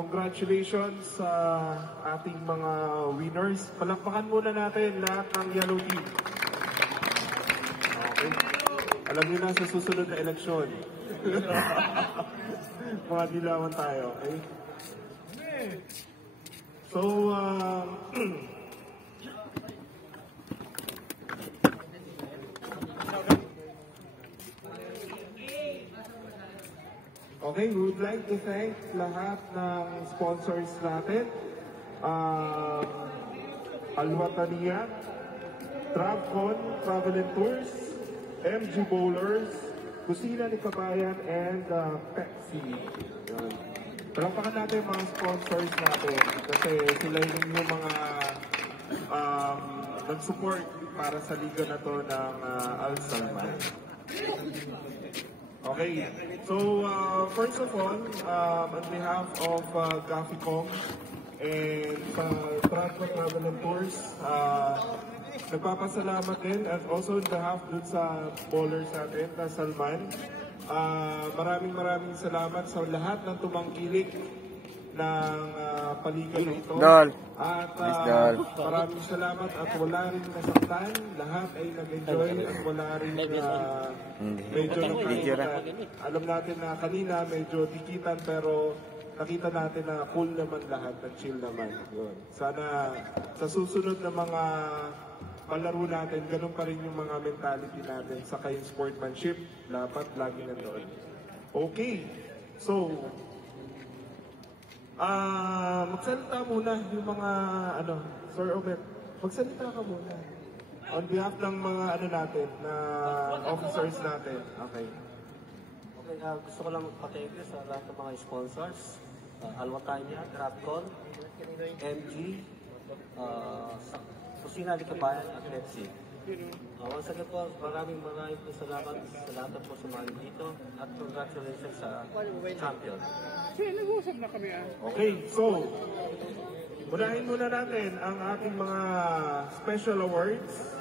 congratulations sa ating mga winners. Palakpakan muna natin lahat ng yellow team. Okay. Alam niyo na sa susunod na eleksyon. Mga dilawan tayo, okay? So, okay, we would like to thank lahat ng sponsors natin. Alwatania, Travcon, Travel and Tours, MG Bowlers, Kusina ni Kabayan, and Pepsi. Yan. Palakpakan natin mga sponsors natin kasi sila yung mga nag-support para sa liga na to ng Al Salman. Okay, so first of all, on behalf of Gaficom and Travcon Travel and Tours, nagpapasalamat din at also on behalf dun sa bowlers natin na Salman. Maraming salamat sa lahat ng tumangkilik ng paligan na ito. At maraming salamat at wala rin nasaktan. Lahat ay nag-enjoy at wala rin medyo nakikitan. Alam natin na kanina medyo dikitan pero nakita natin na cool naman lahat, chill naman. Yun. Sana sa susunod na mga palaro natin, ganun pa rin yung mga mentality natin sa kayong sportsmanship, dapat lagi nandoon. Okay, so magsalita muna yung mga Sir Omer, magsalita ka muna on behalf ng mga natin na officers natin. Okay. Okay, gusto ko lang magpa-thank you sa lahat ng mga sponsors, Alwatania, Travcon, MG, Kusina ni Kabayan at Pepsi. Once again po, maraming po salamat sa lahat po sumali dito at congratulations sa champion. Nag-uusap na kami Okay, so unahin muna natin ang ating mga special awards.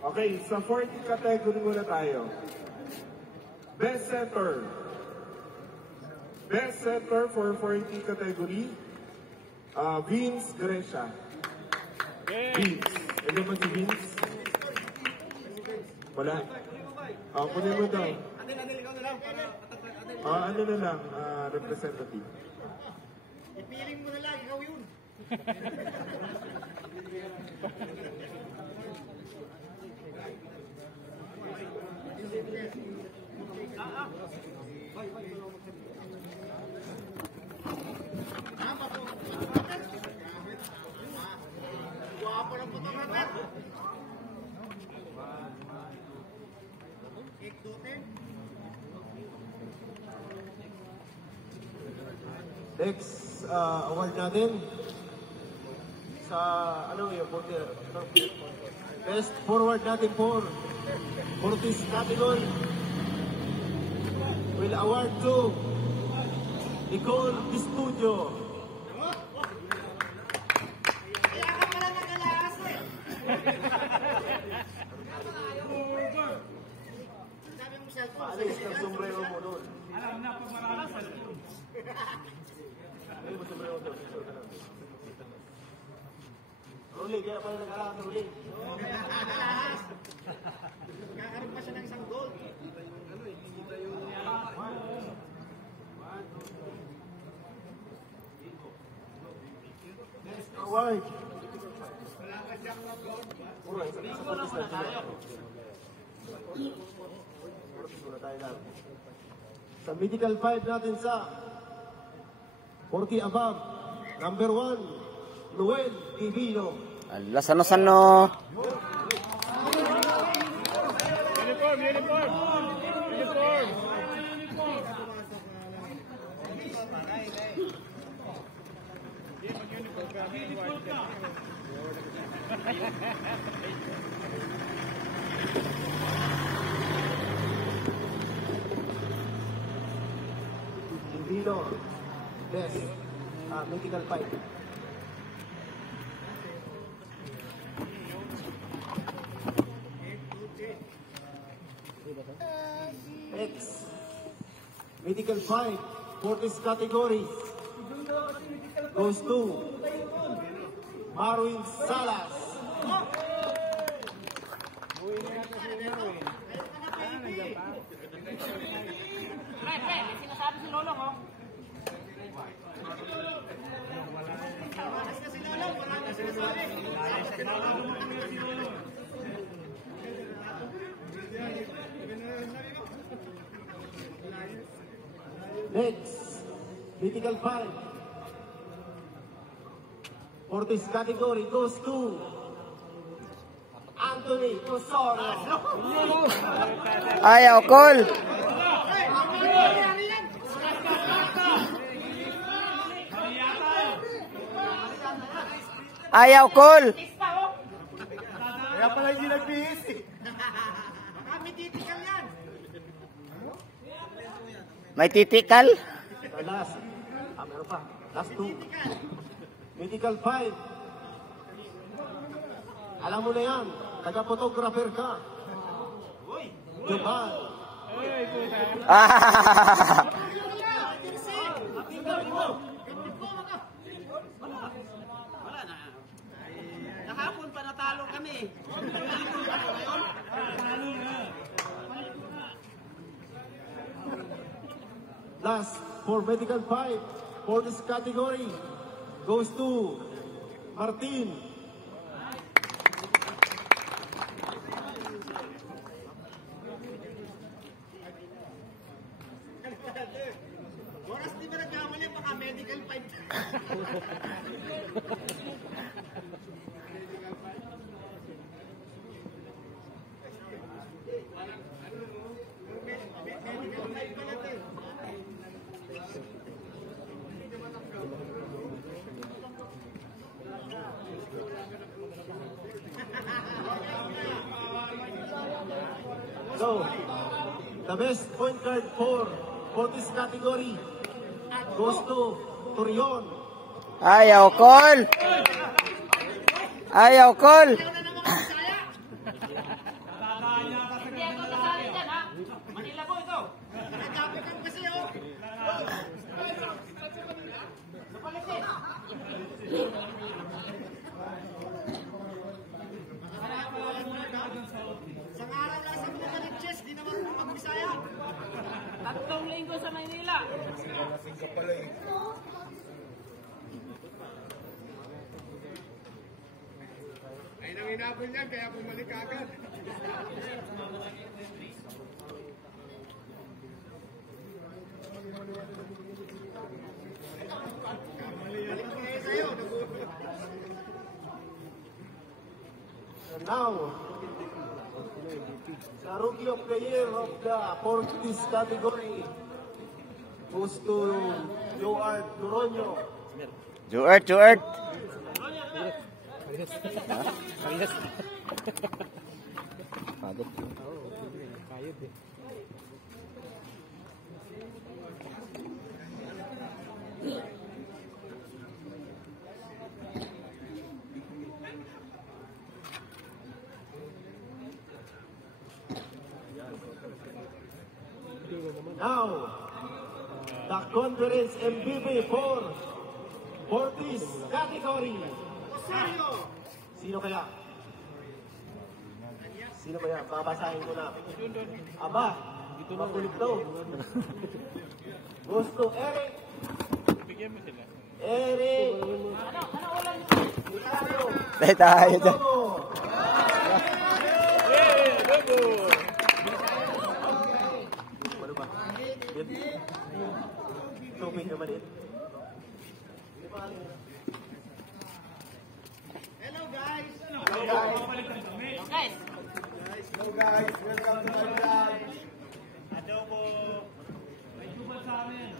Okay, sa 40 category muna tayo. Best Setter. Best Setter for 40 category. Vince Grecia. Vince. Ano ba si Vince? Wala. Kunin mo daw. Ano na lang, representative. Ipiling mo na lang, ikaw yun. Next award natin sa best forward natin for this category will award to Nicole Estudio. Alis ng sombrero mo doon. Alam na pag marami sa Ruli, kaya pala nag-aaral sa Ruli. Kakaroon pa siya ng isang goal. Next award. Puro, isa na tayo. Sa medical fight natin sa 40 above, number 1, Noel Divino. Allah, sano-sano. Uniform. Divino, best medical fight. Next, Medical fight for this category goes to Marwin Salas. Next, medical fight for this category goes to Anthony Osorio. Ayaw, Col. Ayaw, Col. Kaya pala hindi nagbihis eh. Kami titikal yan. May titikal? Last, meron pa. Last two. Medical fight. Alam mo na yan, taga-photographer ka. Japan. Kahapon pa natalo kami. Last, for medical fight, for this category, goes to Martin. Oras di ba nagkamali, baka medical fight. So, the best point guard for this category goes to Torion. Ayaw, Col. Ayaw, Col. Hindi ako kasali dyan, ha? Manila po ito. Nagkapit ko kasi, oh. Napalit eh. Isang araw lang sa mga nag-chess, di naman mag-Bisaya. 3 linggo sa Maynila. Ay, nang inabol niyan, kaya bumalik agad. And now, the Rookie of the Year of the for this category goes to Joard Duronyo. Juert, Juert. Now, the conference MVP for this category. Sino kaya? Sino kaya? Babasahin ko na. Aba, makulit to. Gusto Eric. Eric. Tayo tayo dyan. Ano ba? Tubig na maliit. Hello, guys. Hello guys. Guys. Hello guys. Welcome to my vlog. Adobo. May tubal sa amin.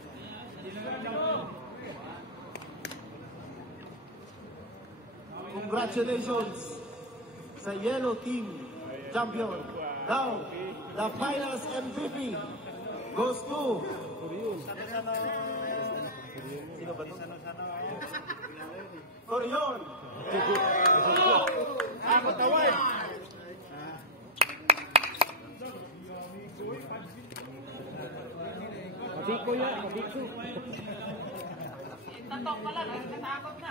Congratulations sa Yellow Team Champion. Now, the finals MVP goes to... Sino ba ito? Torion. Mataway. Biko yan, Biko. Tatok pala, natakot na.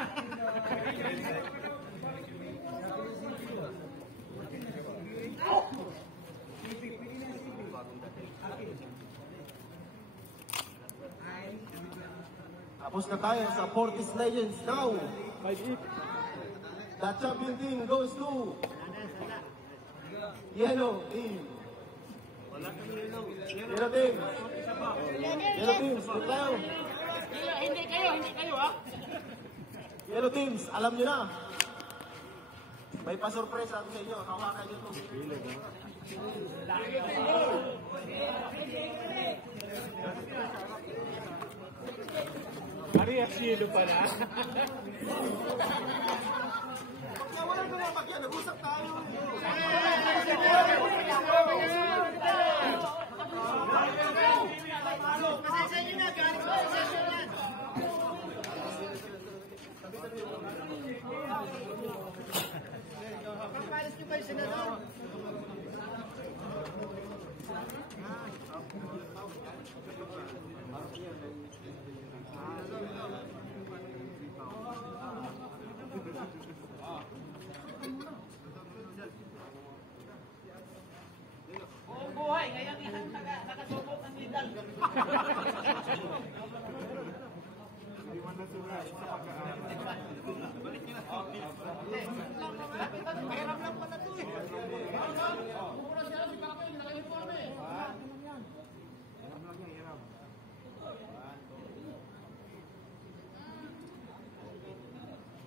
Tapos na tayo sa Fortis Legends now. The champion team goes to Yellow team. Yellow team. Yellow teams, good tayo. Hindi kayo ha. Yellow teams, alam nyo na. May pa-surpresa sa inyo. Hawakan nyo ito. Ari Asielo pala. Wala ko na pag yan. Nag-usap tayo. Pasensya nyo na, galing sa session yan. Papalis nyo ba yung senador? Buong buhay, ngayon yan nakasubok ang legal. Hindi man nasulat sa pag-aaral. Mahirap lang pala ito eh. Mura siya si Papa yung naka-informe eh.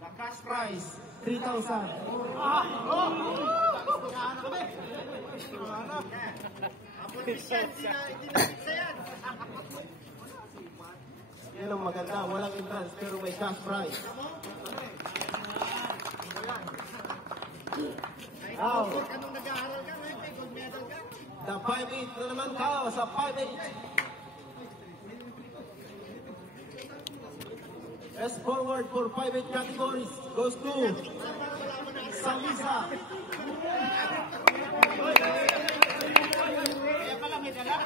The cash prize, 3,000. Yan ang maganda, walang entrance pero may cash prize. Now, Anong nag-aaral ka? May gold medal ka? the 5-8 na naman ka sa 5-8. Best forward for 5-8 categories goes to Salisa. Kaya pala may dala?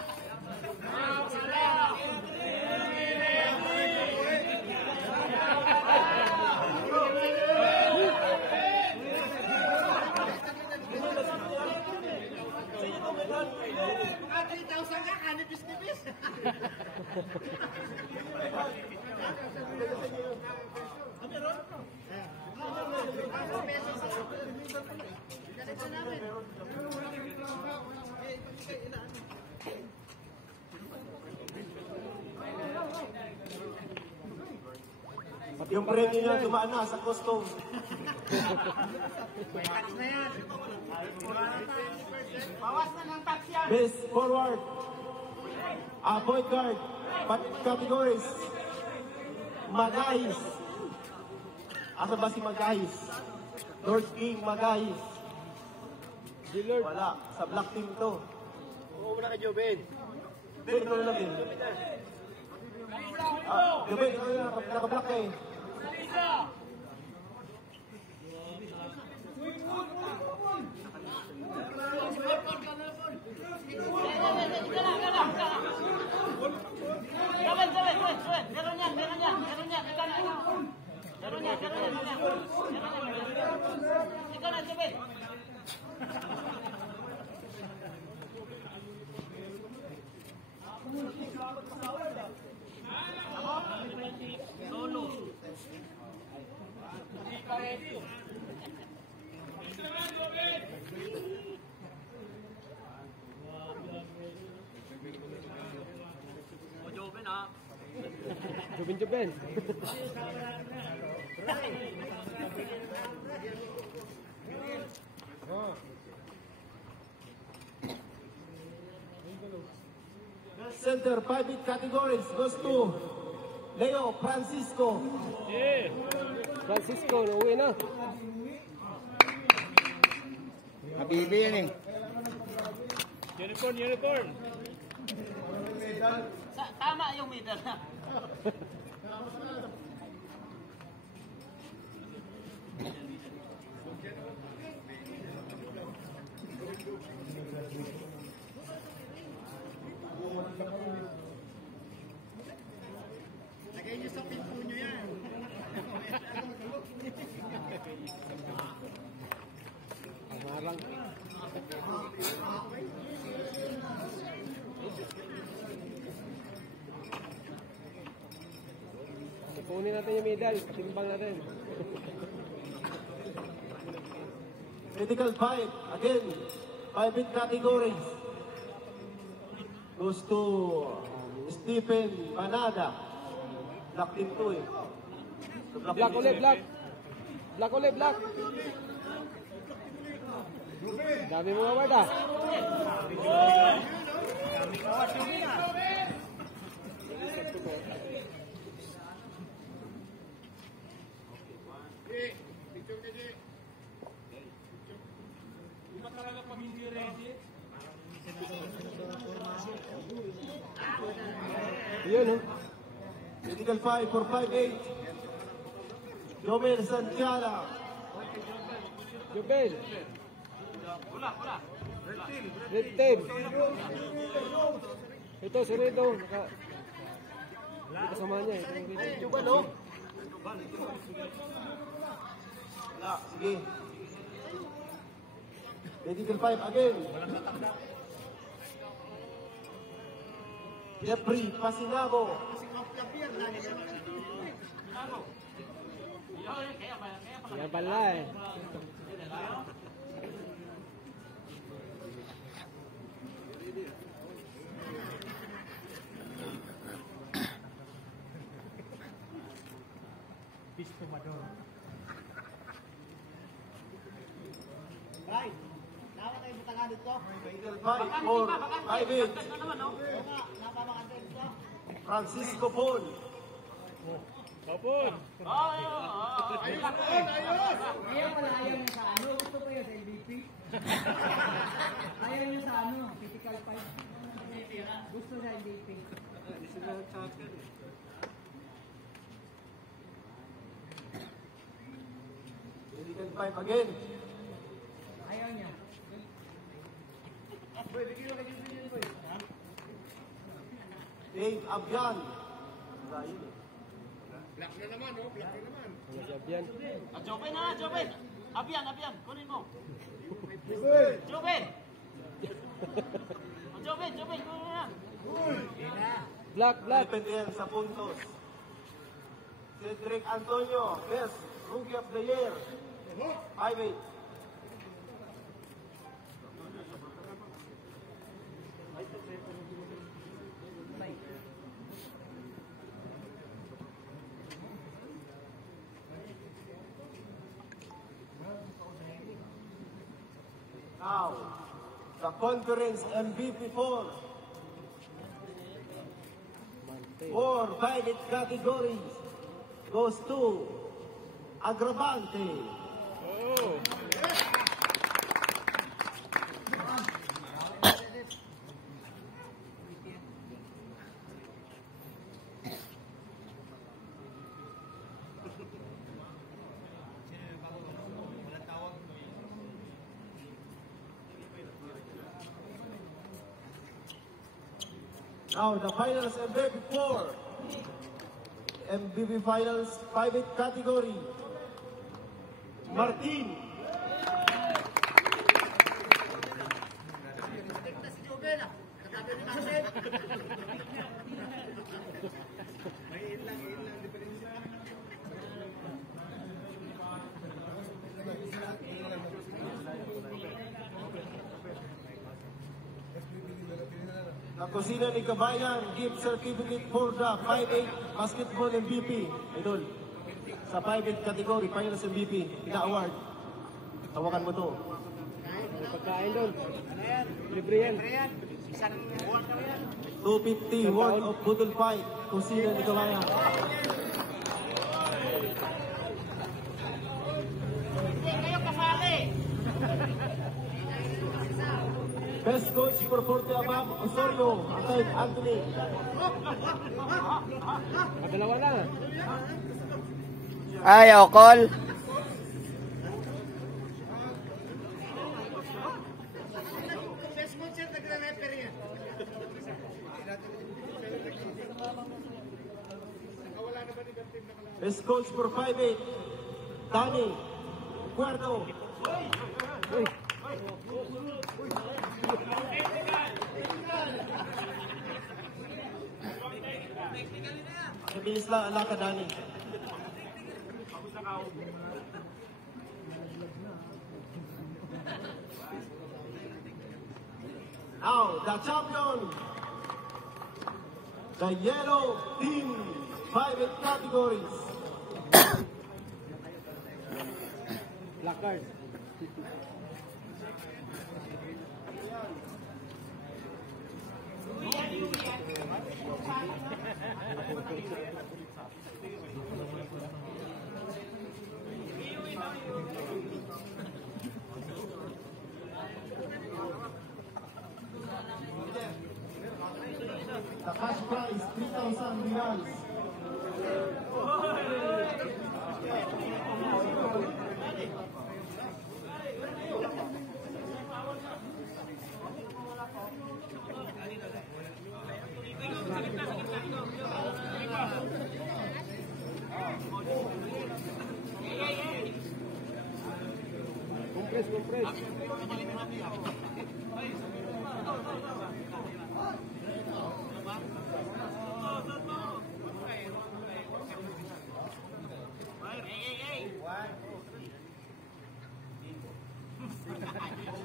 Mga 3,000 ka, kanipis-nipis. Ganito namin. Yung premyo niya dumaan na sa custom. May tax na yan. Bawas na ng tax yan. Best forward. Point guard. Categories. Magais. Asa ba si Magais? Lord King Magais. Wala. Sa black team to. Oo na kay Joben. Hindi, ito na lang din. Gabi, naka-black eh. Joben. Center 5 categories goes to Leo Francisco. Francisco, nauwi na. Habibi yun eh. Unicorn. Tama yung meter na. Kunin natin yung medal. Timbang natin. Critical 5, again, 5 categories. Goes to Stephen Manada. Black team 2 eh. So, Black ulit, black. Black ulit, black. Dami mga word ah. Yun oh. Critical 5 for 5-8. Joel Santiago. Jubel. Red team. Ito, si Redo. Hindi kasama niya. Ito, Redo. Sige. Critical 5 again. Jeffrey Pasinabo. Yan pala eh. Right. Nawa kayo butangan dito. Critical 5 for 5-8. Napamaganda dito. Francisco Paul. Kapon! Ayaw pala, ayaw niya sa ano. Gusto ko yun sa LVP. Ayaw niya sa ano. Critical 5. Gusto sa LVP. Critical 5 again. Ayaw niya. Dave Abyan. Yan. Joben na, Joben. Abian. Kunin mo. Joben. Joben, kunin na. Black. Depende yan sa puntos. Cedric Antonio, best rookie of the year. 5-8. Now, the conference MVP 4 5 categories goes to Agravante. Oh. Now, the finals MVP 4. MVP finals 5 category. Martin. Si Joben ah. Katabi ni Marcel. The Kusina ni Kabayan gives certificate for the 5-8 basketball MVP. Idol. Sa 5-8 category, finals MVP, ina-award. Tawakan mo to. May pagkain doon. Libre yan. 250 worth of Budol Fight. Kusina ni Kabayan. Kayo kasali. Best coach for Forte Abab, Osorio, Atay Anthony. Dalawa na. Ay, Okol. Best concert nagre-referee yan. Best coach for 5-8, Danny Guardo. Mabilis lang ka, Danny. Now, the champion, the yellow team, 5 categories. Black card. The cash prize, 3,000 reals. Compress.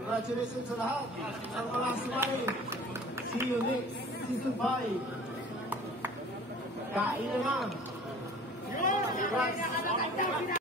Congratulations sa lahat. Sa mga sumali. See you next season 5. Kain na.